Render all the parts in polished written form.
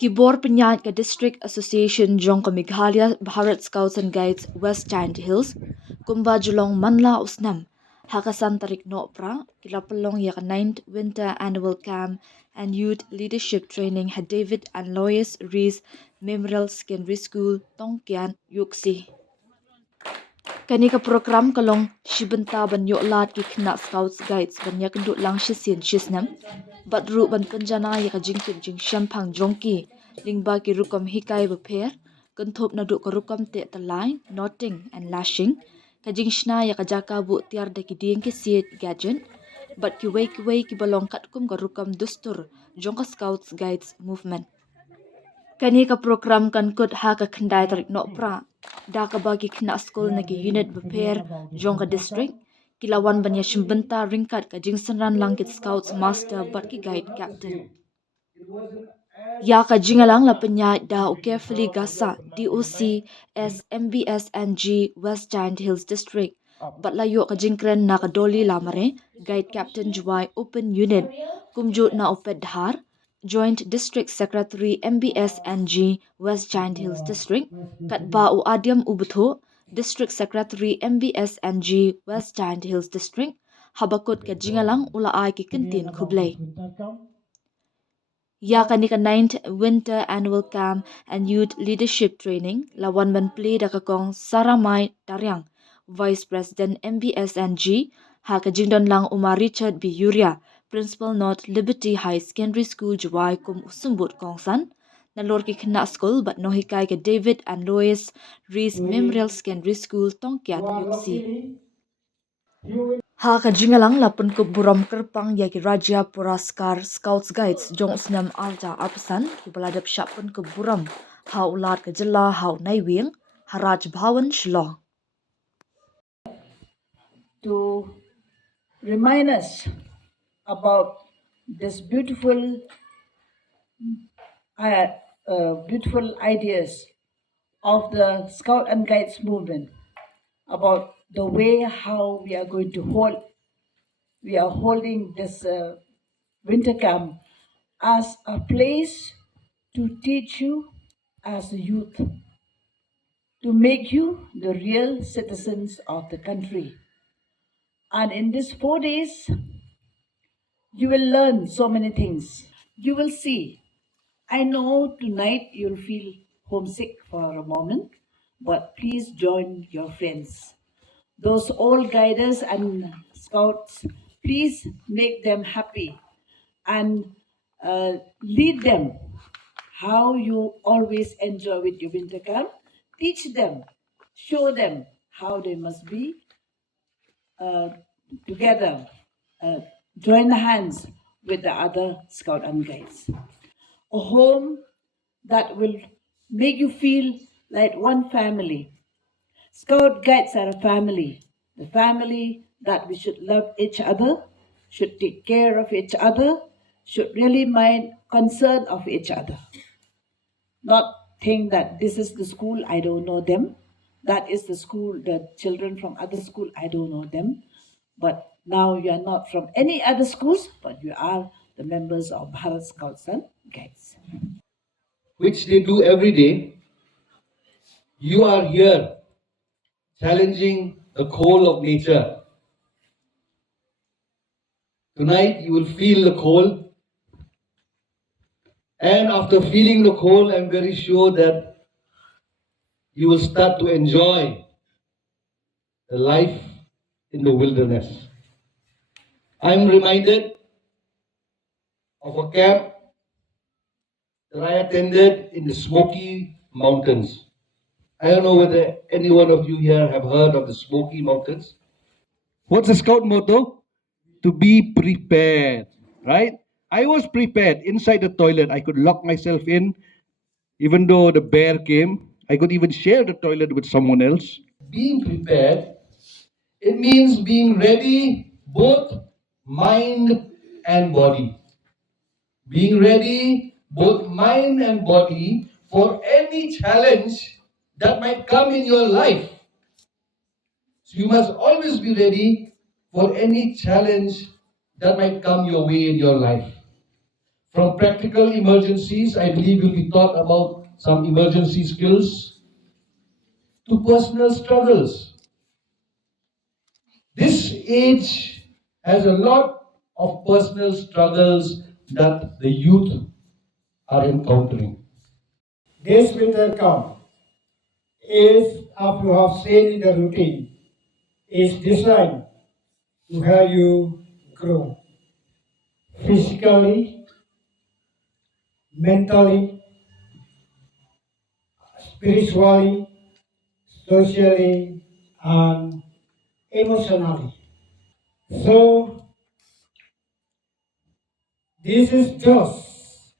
Kibor penyat ka District Association jong ka Meghalaya Bharat Scouts and Guides West Giant Hills, kumba julong manla usnam, hakasan tarik no pra, kilapalong ya ka 9th Winter Annual Camp and Youth Leadership Training had David and Lois Rees Memorial Secondary School, Tongkian, Yuksi. Kani ka program kalong shibenta banyo lat ki khynnah Scouts Guides banyak ndut lang shisin shisnam, badru ban panjana ya ka jingkip jing shampang jongki, lingba ki rukom hikai bapher, kanthop na du ka rukom te talai, knotting and lashing, ka jingshna ya ka jaka bu tiar da ki ding ki siet gadget, but ki wei ki balong katkum ka rukom dustur jong ka Scouts Guides movement. Kani ka program kan kut ha ka khandai tarik no pra da ka bagi khynnah school na ki unit beper jong ka district kilawan banya shimbenta ringkat ka jingsanran langkit scouts master but ki guide captain ya ka jingalang la penya da o carefully gasa DOC as MBSNG West Giant Hills district but la yo ka jingkren na ka doli lamare guide captain Jowai open unit kumjut na oped dhar Joint District Secretary MBSNG West Giant Hills District, Katba u Adiam Ubutho, District Secretary MBSNG West Giant Hills District, Habakut ka Jingalang ula ay ki Kintin Kublay. Ya kanika 9th Winter Annual Camp and Youth Leadership Training, lawan ban play da kakong Saramai Taryang, Vice President MBSNG, ha ka jingdon lang Umar Richard B. Yuria, Principal North Liberty High Secondary School Jowai kum usumbut kongsan, na lor ki khynnah school but no hikai ka David and Lois Rees Memorial Secondary School Tongkiat Yuksi. Ha ka jingalang lapun ko buram kerpang ya ki Raja Puraskar Scouts Guides jong usnam alta apasan ki baladap syapun ko buram ha ulat ka jela ha naiwing haraj bhawan shlo. To remind us about this beautiful ideas of the Scout and Guides movement, about the way how we are going to holding this winter camp as a place to teach you as a youth, to make you the real citizens of the country. And in these 4 days, you will learn so many things. You will see. I know tonight you'll feel homesick for a moment, but please join your friends. Those old guiders and scouts, please make them happy and lead them how you always enjoy with your winter camp. Teach them, show them how they must be together, join hands with the other scout and guides. A home that will make you feel like one family. Scout guides are a family, the family that we should love each other, should take care of each other, should really mind concern of each other. Not think that this is the school, I don't know them. That is the school, the children from other school, I don't know them. But now you are not from any other schools, but you are the members of Bharat Scouts and Guides. Which they do every day. You are here challenging the cold of nature. Tonight you will feel the cold. And after feeling the cold, I'm very sure that you will start to enjoy the life in the wilderness. I'm reminded of a camp that I attended in the Smoky Mountains. I don't know whether any one of you here have heard of the Smoky Mountains. What's the scout motto? To be prepared, right? I was prepared. Inside the toilet, I could lock myself in. Even though the bear came, I could even share the toilet with someone else. Being prepared, it means being ready, both mind and body. Being ready, both mind and body, for any challenge that might come in your life. So you must always be ready for any challenge that might come your way in your life. From practical emergencies, I believe you'll be taught about some emergency skills to personal struggles. This age has a lot of personal struggles that the youth are encountering. This winter camp is, as you have seen in the routine, is designed to help you grow physically, mentally, spiritually, socially, and emotionally. So this is just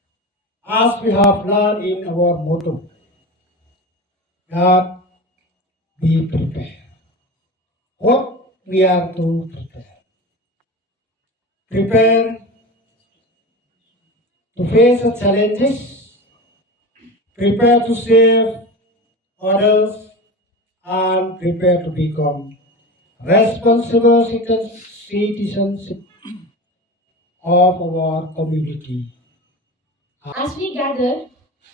as we have learned in our motto that be prepared. What we are to prepare? Prepare to face the challenges, prepare to serve others, and prepare to become responsible citizens of our community. As we gather,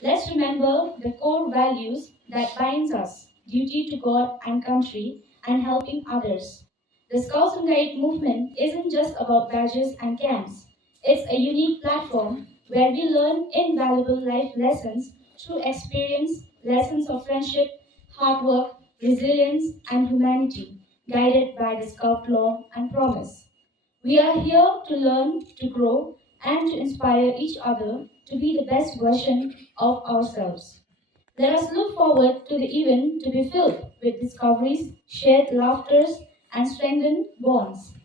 let's remember the core values that binds us: duty to God and country, and helping others. The Scouts and Guide movement isn't just about badges and camps. It's a unique platform where we learn invaluable life lessons through experience, lessons of friendship, hard work, resilience, and humanity, guided by the Scout law and promise. We are here to learn, to grow, and to inspire each other to be the best version of ourselves. Let us look forward to the event to be filled with discoveries, shared laughters, and strengthened bonds.